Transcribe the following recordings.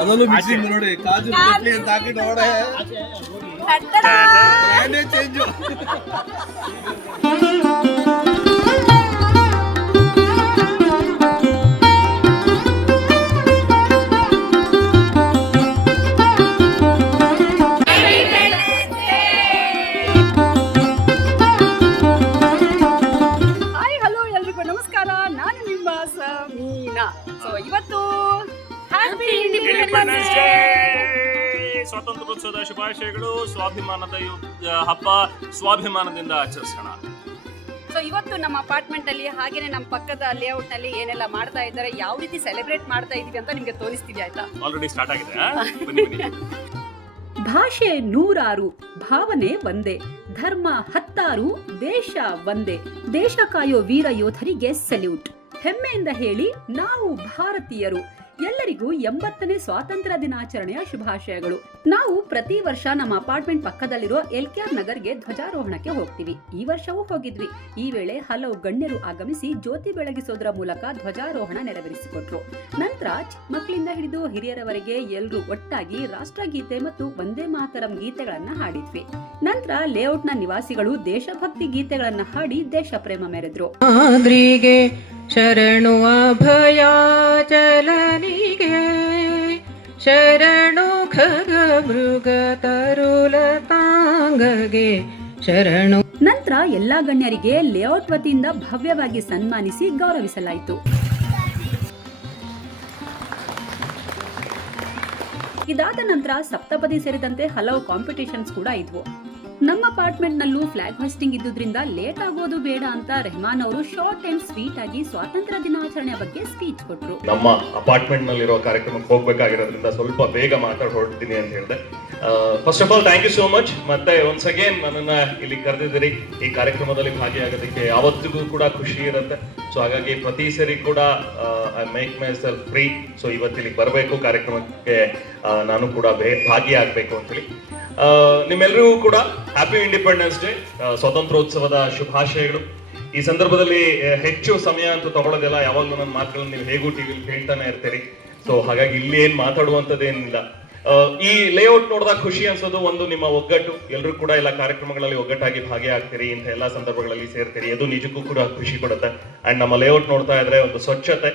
ಅದನ್ನು ಮಿಕ್ಸಿಂಗ್ ನೋಡಿ ಕಾಜು ಕಟ್ಲಿ ಅಂತ ಹಾಕಿ ನೋಡೆ ಬ್ರ್ಯಾಂಡೇ ಚೇಂಜ್. ಸ್ವಾತಂತ್ರ್ಯೋತ್ಸವದ ಶುಭಾಶಯಗಳು. ಸ್ವಾಭಿಮಾನದ ಹಬ್ಬ ಸ್ವಾಭಿಮಾನದಿಂದ ಆಚರಿಸೋಣ. ಸೊ ಇವತ್ತು ನಮ್ಮ ಅಪಾರ್ಟ್ಮೆಂಟ್ ಅಲ್ಲಿ ಹಾಗೇನೆ ನಮ್ಮ ಪಕ್ಕದ ಲೇಔಟ್ ನಲ್ಲಿ ಏನೆಲ್ಲ ಮಾಡ್ತಾ ಇದ್ದಾರೆ, ಯಾವ ರೀತಿ ಸೆಲೆಬ್ರೇಟ್ ಮಾಡ್ತಾ ಇದೀವಿ ಅಂತ ನಿಮ್ಗೆ ತೋರಿಸ್ತೀವಿ. ಆಯ್ತಾ? ಆಲ್ರೆಡಿ ಸ್ಟಾರ್ಟ್ ಆಗಿದೆ. ಬನ್ನಿ ಬನ್ನಿ. ಭಾಷೆ 106, ಭಾವನೆ ಒಂದೇ, ಧರ್ಮ 16, ದೇಶ ಒಂದೇ. ದೇಶ ಕಾಯೋ ವೀರ ಯೋಧರಿಗೆ ಸೆಲ್ಯೂಟ್. ಹೆಮ್ಮೆಯಿಂದ ಹೇಳಿ ನಾವು ಭಾರತೀಯರು. ಎಲ್ಲರಿಗೂ 80ನೇ ಸ್ವಾತಂತ್ರ್ಯ ದಿನಾಚರಣೆಯ ಶುಭಾಶಯಗಳು. ನಾವು ಪ್ರತಿ ವರ್ಷ ನಮ್ಮ ಅಪಾರ್ಟ್ಮೆಂಟ್ ಪಕ್ಕದಲ್ಲಿರೋ LKR ನಗರ್ಗೆ ಧ್ವಜಾರೋಹಣಕ್ಕೆ ಹೋಗ್ತೀವಿ. ಈ ವರ್ಷವೂ ಹೋಗಿದ್ವಿ. ಈ ವೇಳೆ ಹಲವು ಗಣ್ಯರು ಆಗಮಿಸಿ ಜ್ಯೋತಿ ಬೆಳಗಿಸೋದ್ರ ಮೂಲಕ ಧ್ವಜಾರೋಹಣ ನೆರವೇರಿಸಿಕೊಟ್ರು. ನಂತರ ಚಿಕ್ಕ ಮಕ್ಕಳಿಂದ ಹಿಡಿದು ಹಿರಿಯರವರೆಗೆ ಎಲ್ಲರೂ ಒಟ್ಟಾಗಿ ರಾಷ್ಟ್ರಗೀತೆ ಮತ್ತು ವಂದೇ ಮಾತರಂ ಗೀತೆಗಳನ್ನ ಹಾಡಿದ್ವಿ. ನಂತರ ಲೇಔಟ್ನ ನಿವಾಸಿಗಳು ದೇಶಭಕ್ತಿ ಗೀತೆಗಳನ್ನ ಹಾಡಿ ದೇಶ ಪ್ರೇಮ ಮೆರೆದ್ರು. ಶರಣು ಅಭಯಾಚಲನಿಗೆ ಶರಣು ಖಗ ಮೃಗ ತರುಲತಾಂಗಗೆ ಶರಣು. ನಂತರ ಎಲ್ಲಾ ಗಣ್ಯರಿಗೆ ಲೇಔಟ್ ವತಿಯಿಂದ ಭವ್ಯವಾಗಿ ಸನ್ಮಾನಿಸಿ ಗೌರವಿಸಲಾಯಿತು. ಇದಾದ ನಂತರ ಸಪ್ತಪದಿ ಸೇರಿದಂತೆ ಹಲವು ಕಾಂಪಿಟೇಷನ್ಸ್ ಕೂಡ ಇದ್ವು. ನಮ್ಮ ಅಪಾರ್ಟ್ಮೆಂಟ್ ನಲ್ಲೂ ಫ್ಲಾಗ್ ಹಾಸ್ಟಿಂಗ್ ಇದ್ದುದ್ರಿಂದ ಲೇಟ್ ಆಗೋದು ಬೇಡ ಅಂತ ರೆಹಮಾನ್ ಅವರು ಶಾರ್ಟ್ ಅಂಡ್ ಸ್ವೀಟ್ ಆಗಿ ಸ್ವಾತಂತ್ರ್ಯ ದಿನಾಚರಣೆ ಬಗ್ಗೆ ಸ್ಪೀಚ್ ಕೊಟ್ರು. ನಮ್ಮ ಅಪಾರ್ಟ್ಮೆಂಟ್ ನಲ್ಲಿರೋ ಕಾರ್ಯಕ್ರಮಕ್ಕೆ ಹೋಗ್ಬೇಕಾಗಿರೋದ್ರಿಂದ ಸ್ವಲ್ಪ ಬೇಗ ಮಾತಾಡಿ ಹೊರಡ್ತೀನಿ ಅಂತ ಹೇಳಿದೆ. First of all thank you so much. ಮತ್ತೆ ಒನ್ಸ್ ಅಗೇನ್ ನನ್ನನ್ನ ಇಲ್ಲಿ ಕರೆದಿದ್ದೀರಿ. ಈ ಕಾರ್ಯಕ್ರಮದಲ್ಲಿ ಭಾಗಿಯಾಗೋದಕ್ಕೆ ಯಾವತ್ತಿಗೂ ಕೂಡ ಖುಷಿ ಇರುತ್ತೆ. ಸೊ ಹಾಗಾಗಿ ಪ್ರತಿ ಸರಿ ಕೂಡ I make myself free. So ಇವತ್ತಿಲ್ಲಿ ಬರಬೇಕು, ಕಾರ್ಯಕ್ರಮಕ್ಕೆ ನಾನು ಕೂಡ ಭಾಗಿಯಾಗಬೇಕು ಅಂತೇಳಿ. ನಿಮ್ಮೆಲ್ಲರಿಗೂ ಕೂಡ ಹ್ಯಾಪಿ ಇಂಡಿಪೆಂಡೆನ್ಸ್ ಡೇ, ಸ್ವಾತಂತ್ರ್ಯೋತ್ಸವದ ಶುಭಾಶಯಗಳು. ಈ ಸಂದರ್ಭದಲ್ಲಿ ಹೆಚ್ಚು ಸಮಯ ಅಂತ ತಗೊಳ್ಳೋದಿಲ್ಲ. ಯಾವಾಗಲೂ ನನ್ನ ಮಾತುಗಳನ್ನು ನೀವು ಹೇಗೂ ಟಿವಿಲಿ ಕೇಳ್ತಾನೆ ಇರ್ತೀರಿ. ಸೊ ಹಾಗಾಗಿ ಇಲ್ಲಿ ಏನ್ ಮಾತಾಡುವಂಥದ್ದೇನಿಲ್ಲ. ಈ ಲೇಔಟ್ ನೋಡಿದಾಗ ಖುಷಿ ಅನ್ಸೋದು ಒಂದು ನಿಮ್ಮ ಒಗ್ಗಟ್ಟು. ಎಲ್ಲರೂ ಕೂಡ ಎಲ್ಲ ಕಾರ್ಯಕ್ರಮಗಳಲ್ಲಿ ಒಗ್ಗಟ್ಟಾಗಿ ಭಾಗಿಯಾಗ್ತೀರಿ, ಇಂಥ ಎಲ್ಲ ಸಂದರ್ಭಗಳಲ್ಲಿ ಸೇರ್ತೀರಿ. ಅದು ನಿಜಕ್ಕೂ ಕೂಡ ಖುಷಿ ಕೊಡುತ್ತೆ. ಅಂಡ್ ನಮ್ಮ ಲೇಔಟ್ ನೋಡ್ತಾ ಇದ್ರೆ ಒಂದು ಸ್ವಚ್ಛತೆ,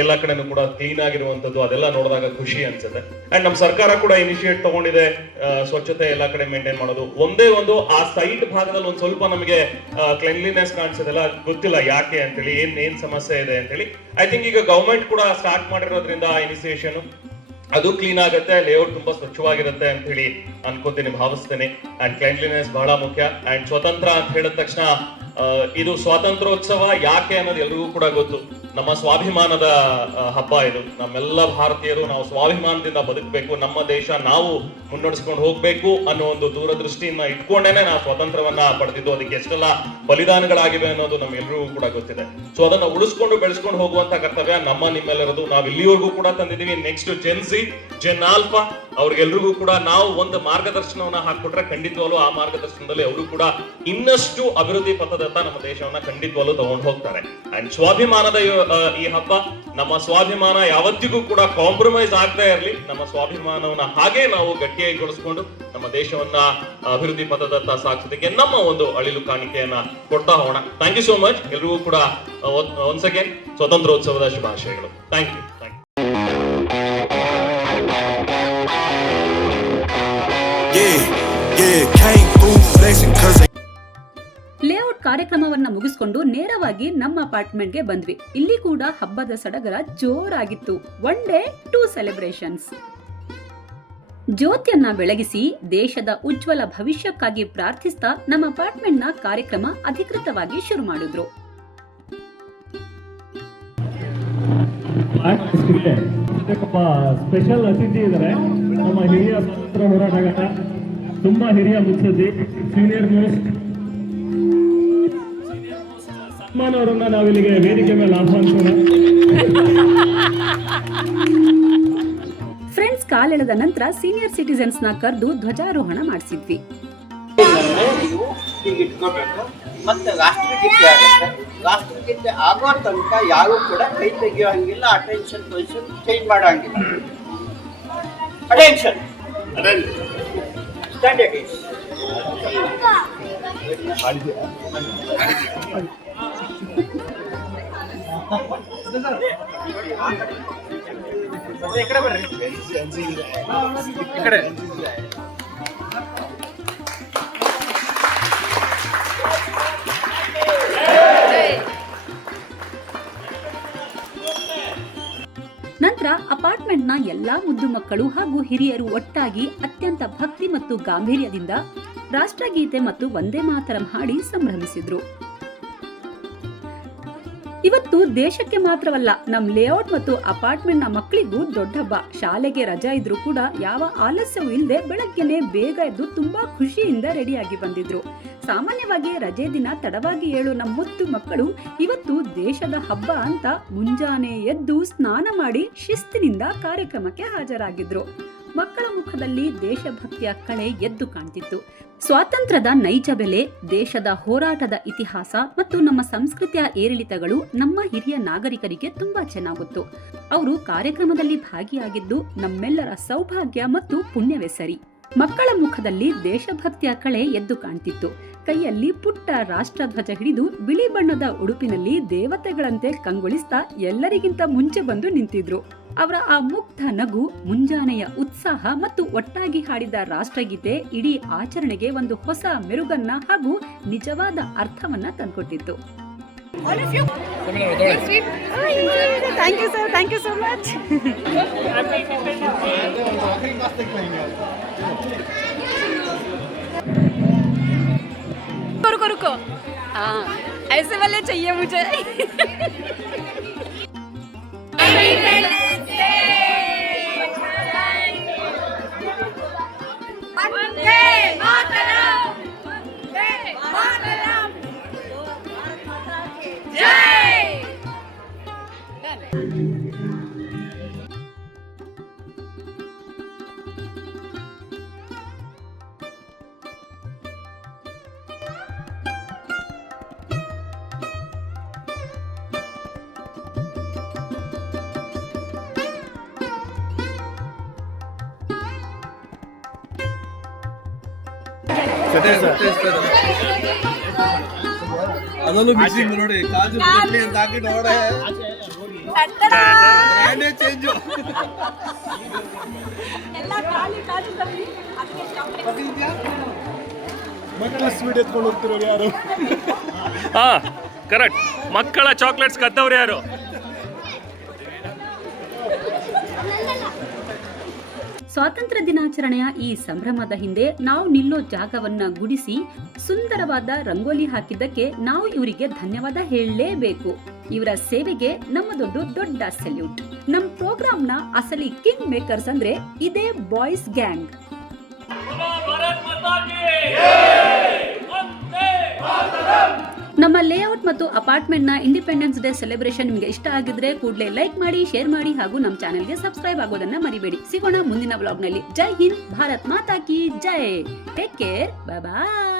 ಎಲ್ಲ ಕಡೆನೂ ಕೂಡ ಕ್ಲೀನ್ ಆಗಿರುವಂತದ್ದು, ಅದೆಲ್ಲ ನೋಡಿದಾಗ ಖುಷಿ ಅನ್ಸುತ್ತೆ. ಅಂಡ್ ನಮ್ಮ ಸರ್ಕಾರ ಕೂಡ ಇನಿಷಿಯೇಟ್ ತಗೊಂಡಿದೆ ಸ್ವಚ್ಛತೆ ಎಲ್ಲ ಕಡೆ ಮೇಂಟೈನ್ ಮಾಡೋದು. ಒಂದೇ ಒಂದು ಆ ಸೈಟ್ ಭಾಗದಲ್ಲಿ ಒಂದ್ ಸ್ವಲ್ಪ ನಮಗೆ ಕ್ಲೀನ್ಲಿನೆಸ್ ಕಾಣಿಸೋದೆಲ್ಲ ಗೊತ್ತಿಲ್ಲ ಯಾಕೆ ಅಂತೇಳಿ, ಏನ್ ಸಮಸ್ಯೆ ಇದೆ ಅಂತೇಳಿ. ಐ ಥಿಂಕ್ ಈಗ ಗವರ್ಮೆಂಟ್ ಕೂಡ ಸ್ಟಾರ್ಟ್ ಮಾಡಿರೋದ್ರಿಂದ ಇನಿಷಿಯೇಷನ್ ಅದು ಕ್ಲೀನ್ ಆಗುತ್ತೆ, ಲೇಔಟ್ ತುಂಬಾ ಸ್ವಚ್ಛವಾಗಿರುತ್ತೆ ಅಂತ ಹೇಳಿ ಅನ್ಕೋತೀನಿ, ಭಾವಿಸ್ತೇನೆ. ಅಂಡ್ ಕ್ಲೀನ್ಲಿನೆಸ್ ಬಹಳ ಮುಖ್ಯ. ಅಂಡ್ ಸ್ವತಂತ್ರ ಅಂತ ಹೇಳಿದ ತಕ್ಷಣ ಇದು ಸ್ವಾತಂತ್ರ್ಯೋತ್ಸವ ಯಾಕೆ ಅನ್ನೋದು ಎಲ್ರಿಗೂ ಕೂಡ ಗೊತ್ತು. ನಮ್ಮ ಸ್ವಾಭಿಮಾನದ ಹಬ್ಬ ಇದು. ನಮ್ಮೆಲ್ಲ ಭಾರತೀಯರು ನಾವು ಸ್ವಾಭಿಮಾನದಿಂದ ಬದುಕಬೇಕು, ನಮ್ಮ ದೇಶ ನಾವು ಮುನ್ನಡೆಸ್ಕೊಂಡು ಹೋಗ್ಬೇಕು ಅನ್ನೋ ಒಂದು ದೂರದೃಷ್ಟಿಯನ್ನ ಇಟ್ಕೊಂಡೇನೆ ನಾವು ಸ್ವಾತಂತ್ರ್ಯವನ್ನ ಪಡೆದಿದ್ದು. ಅದಕ್ಕೆ ಎಷ್ಟೆಲ್ಲ ಬಲಿದಾನಗಳಾಗಿವೆ ಅನ್ನೋದು ನಮ್ಗೆಲ್ರಿಗೂ ಕೂಡ ಗೊತ್ತಿದೆ. ಸೊ ಅದನ್ನ ಉಳಿಸ್ಕೊಂಡು ಬೆಳೆಸ್ಕೊಂಡು ಹೋಗುವಂತ ಕರ್ತವ್ಯ ನಮ್ಮ ನಿಮ್ಮೆಲ್ಲರದು. ನಾವು ಇಲ್ಲಿವರೆಗೂ ಕೂಡ ತಂದಿದ್ದೀವಿ. Next Gen Z, Gen Alpha ಅವ್ರಿಗೆಲ್ರಿಗೂ ಕೂಡ ನಾವು ಒಂದು ಮಾರ್ಗದರ್ಶನವನ್ನ ಹಾಕ್ಬಿಟ್ರೆ ಖಂಡಿತವಾಗ್ಲೂ ಆ ಮಾರ್ಗದರ್ಶನದಲ್ಲಿ ಅವರು ಕೂಡ ಇನ್ನಷ್ಟು ಅಭಿವೃದ್ಧಿ ಪಥದತ್ತ ನಮ್ಮ ದೇಶವನ್ನ ಖಂಡಿತವಾಗ್ಲೂ ತಗೊಂಡು ಹೋಗ್ತಾರೆ. ಅಂಡ್ ಸ್ವಾಭಿಮಾನದ ಈ ಹಬ್ಬ, ನಮ್ಮ ಸ್ವಾಭಿಮಾನ ಯಾವತ್ತಿಗೂ ಕೂಡ ಕಾಂಪ್ರಮೈಸ್ ಆಗ್ತಾ ಇರಲಿ. ನಮ್ಮ ಸ್ವಾಭಿಮಾನವನ್ನ ಹಾಗೆ ನಾವು ಗಟ್ಟಿಯಾಗಿಗೊಳಿಸ್ಕೊಂಡು ನಮ್ಮ ದೇಶವನ್ನ ಅಭಿವೃದ್ಧಿ ಪಥದತ್ತ ಸಾಗಿಸೋದಕ್ಕೆ ನಮ್ಮ ಒಂದು ಅಳಿಲು ಕಾಣಿಕೆಯನ್ನ ಕೊಡ್ತಾ ಹೋಗೋಣ. Thank you so much. ಎಲ್ರಿಗೂ ಕೂಡ ಒನ್ಸ್ ಅಗೇನ್ ಸ್ವಾತಂತ್ರ್ಯೋತ್ಸವದ ಶುಭಾಶಯಗಳು. Thank you. ಲೇಔಟ್ ಕಾರ್ಯಕ್ರಮವನ್ನ ಮುಗಿಸ್ಕೊಂಡು ನೇರವಾಗಿ ನಮ್ಮ ಅಪಾರ್ಟ್ಮೆಂಟ್ಗೆ ಬಂದ್ವಿ. ಇಲ್ಲಿ ಕೂಡ ಹಬ್ಬದ ಸಡಗರ ಜೋರಾಗಿತ್ತು. 1 ಡೇ 2 ಸೆಲೆಬ್ರೇಷನ್ಸ್. ಜ್ಯೋತಿಯನ್ನ ಬೆಳಗಿಸಿ ದೇಶದ ಉಜ್ವಲ ಭವಿಷ್ಯಕ್ಕಾಗಿ ಪ್ರಾರ್ಥಿಸ್ತಾ ನಮ್ಮ ಅಪಾರ್ಟ್ಮೆಂಟ್ನ ಕಾರ್ಯಕ್ರಮ ಅಧಿಕೃತವಾಗಿ ಶುರು ಮಾಡಿದ್ರು. ಸ್ಪೆಷಲ್ ಅತಿಥಿ ಇದ್ದಾರೆ, ನಮ್ಮ ಹಿರಿಯ ಸ್ವಾತಂತ್ರ್ಯ ಹೋರಾಟಗಾರ, ತುಂಬಾ ಹಿರಿಯ ಮುತ್ಸದ್ದಿ, ಸೀನಿಯರ್ ಮೋಸ್ಟ್ ಸಲ್ಮಾನ್ ಅವರನ್ನ ನಾವಿಲ್ಲಿಗೆ ವೇದಿಕೆ ಮೇಲೆ ಆಹ್ವಾನಿಸೋಣ. ಫ್ರೆಂಡ್ಸ್ ಕಾಲೆಳೆದ ನಂತರ ಸೀನಿಯರ್ ಸಿಟಿಸನ್ಸ್ ನ ಕರೆದು ಧ್ವಜಾರೋಹಣ ಮಾಡಿಸಿದ್ವಿ. ಮತ್ತೆ ರಾಷ್ಟ್ರಗೀತೆ ಆಗುತ್ತೆ, ರಾಷ್ಟ್ರಗೀತೆ ಆಗೋ ತನಕ ಯಾರು ಕೂಡ ಕೈ ತೆಗಿಯೋ ಹಂಗಿಲ್ಲ, ಅಟೆನ್ಷನ್ ಪೊಸಿಷನ್ ಚೇಂಜ್ ಮಾಡೋ ಹಂಗಿಲ್ಲ. Attention stand against. ಈ ಕಡೆ ಬರ್ರಿ, ಈ ಕಡೆ. ನಂತರ ಅಪಾರ್ಟ್ಮೆಂಟ್ನ ಎಲ್ಲಾ ಮುದ್ದು ಮಕ್ಕಳು ಹಾಗೂ ಹಿರಿಯರು ಒಟ್ಟಾಗಿ ಅತ್ಯಂತ ಭಕ್ತಿ ಮತ್ತು ಗಾಂಭೀರ್ಯದಿಂದ ರಾಷ್ಟ್ರಗೀತೆ ಮತ್ತು ವಂದೇ ಮಾತರಂ ಹಾಡಿ ಸಂಭ್ರಮಿಸಿದ್ರು. ಇವತ್ತು ದೇಶಕ್ಕೆ ಮಾತ್ರವಲ್ಲ, ನಮ್ ಲೇಔಟ್ ಮತ್ತು ಅಪಾರ್ಟ್ಮೆಂಟ್ನ ಮಕ್ಕಳಿಗೂ ದೊಡ್ಡ ಹಬ್ಬ. ಶಾಲೆಗೆ ರಜಾ ಇದ್ರೂ ಕೂಡ ಯಾವ ಆಲಸ್ಯವೂ ಇಲ್ಲದೆ ಬೆಳಗ್ಗೆನೆ ಬೇಗ ಎದ್ದು ತುಂಬಾ ಖುಷಿಯಿಂದ ರೆಡಿಯಾಗಿ ಬಂದಿದ್ರು. ಸಾಮಾನ್ಯವಾಗಿ ರಜೆ ದಿನ ತಡವಾಗಿ ಏಳು ನಮ್ಮ ಮುದ್ದು ಮಕ್ಕಳು ಇವತ್ತು ದೇಶದ ಹಬ್ಬ ಅಂತ ಮುಂಜಾನೆ ಎದ್ದು ಸ್ನಾನ ಮಾಡಿ ಶಿಸ್ತಿನಿಂದ ಕಾರ್ಯಕ್ರಮಕ್ಕೆ ಹಾಜರಾಗಿದ್ರು. ಮಕ್ಕಳ ಮುಖದಲ್ಲಿ ದೇಶಭಕ್ತಿಯ ಕಳೆ ಎದ್ದು ಕಾಣ್ತಿತ್ತು. ಸ್ವಾತಂತ್ರ್ಯದ ನೈಜ ಬೆಲೆ, ದೇಶದ ಹೋರಾಟದ ಇತಿಹಾಸ ಮತ್ತು ನಮ್ಮ ಸಂಸ್ಕೃತಿಯ ಏರಿಳಿತಗಳು ನಮ್ಮ ಹಿರಿಯ ನಾಗರಿಕರಿಗೆ ತುಂಬಾ ಚೆನ್ನಾಗುತ್ತು. ಅವರು ಕಾರ್ಯಕ್ರಮದಲ್ಲಿ ಭಾಗಿಯಾಗಿದ್ದು ನಮ್ಮೆಲ್ಲರ ಸೌಭಾಗ್ಯ ಮತ್ತು ಪುಣ್ಯವೇ ಸರಿ. ಮಕ್ಕಳ ಮುಖದಲ್ಲಿ ದೇಶಭಕ್ತಿಯ ಕಳೆ ಎದ್ದು ಕಾಣ್ತಿತ್ತು. ಕೈಯಲ್ಲಿ ಪುಟ್ಟ ರಾಷ್ಟ್ರಧ್ವಜ ಹಿಡಿದು ಬಿಳಿ ಬಣ್ಣದ ಉಡುಪಿನಲ್ಲಿ ದೇವತೆಗಳಂತೆ ಕಂಗೊಳಿಸ್ತಾ ಎಲ್ಲರಿಗಿಂತ ಮುಂಚೆ ಬಂದು ನಿಂತಿದ್ರು. ಅವರ ಆ ಮುಗ್ಧ ನಗು, ಮುಂಜಾನೆಯ ಉತ್ಸಾಹ ಮತ್ತು ಒಟ್ಟಾಗಿ ಹಾಡಿದ ರಾಷ್ಟ್ರಗೀತೆ ಇಡೀ ಆಚರಣೆಗೆ ಒಂದು ಹೊಸ ಮೆರುಗನ್ನ ಹಾಗೂ ನಿಜವಾದ ಅರ್ಥವನ್ನ ತಂದ್ಕೊಟ್ಟಿತ್ತು. Thank you, sir. Thank you so much. रुको हाँ, ऐसे वाले चाहिए मुझे. ಅದರಲ್ಲೂ ಮಿಕ್ಸಿಂಗ್ ನೋಡಿ, ಕಾಜು ಕಟ್ಲಿ ಅಂತ ಹಾಕಿ ನೋಡೆ ಬ್ರ್ಯಾಂಡೇ ಚೇಂಜ್. ಮಕ್ಕಳ ಸ್ವೀಟ್ ಎತ್ಕೊಂಡು ಹೋಗ್ತಿರೋರು ಯಾರು? ಹಾ ಕರೆಕ್ಟ್, ಮಕ್ಕಳ ಚಾಕ್ಲೇಟ್ಸ್ ಕದ್ದವ್ರು ಯಾರು? ಸ್ವಾತಂತ್ರ್ಯ ದಿನಾಚರಣೆಯ ಈ ಸಂಭ್ರಮದ ಹಿಂದೆ ನಾವು ನಿಲ್ಲೋ ಜಾಗವನ್ನ ಗುಡಿಸಿ ಸುಂದರವಾದ ರಂಗೋಲಿ ಹಾಕಿದ್ದಕ್ಕೆ ನಾವು ಇವರಿಗೆ ಧನ್ಯವಾದ ಹೇಳಲೇಬೇಕು. ಇವರ ಸೇವೆಗೆ ನಮ್ಮದೊಂದು ದೊಡ್ಡ ಸೆಲ್ಯೂಟ್. ನಮ್ ಪ್ರೋಗ್ರಾಮ್ನ ಅಸಲಿ ಕಿಂಗ್ ಮೇಕರ್ಸ್ ಅಂದ್ರೆ ಇದೇ ಬಾಯ್ಸ್ ಗ್ಯಾಂಗ್. ನಮ್ಮ ಲೇಔಟ್ ಮತ್ತು ಅಪಾರ್ಟ್ಮೆಂಟ್ನ ಇಂಡಿಪೆಂಡೆನ್ಸ್ ಡೇ ಸೆಲೆಬ್ರೇಷನ್ ನಿಮಗೆ ಇಷ್ಟ ಆಗಿದ್ರೆ ಕೂಡಲೇ ಲೈಕ್ ಮಾಡಿ, ಶೇರ್ ಮಾಡಿ ಹಾಗೂ ನಮ್ಮ ಚಾನೆಲ್ಗೆ ಸಬ್ಸ್ಕ್ರೈಬ್ ಆಗೋದನ್ನ ಮರಿಬೇಡಿ. ಸಿಗೋಣ ಮುಂದಿನ ಬ್ಲಾಗ್ನಲ್ಲಿ. ಜೈ ಹಿಂದ್, ಭಾರತ್ ಮಾತಾ ಕಿ ಜೈ. ಟೇಕ್ ಕೇರ್, ಬಾಯ್ ಬಾಯ್.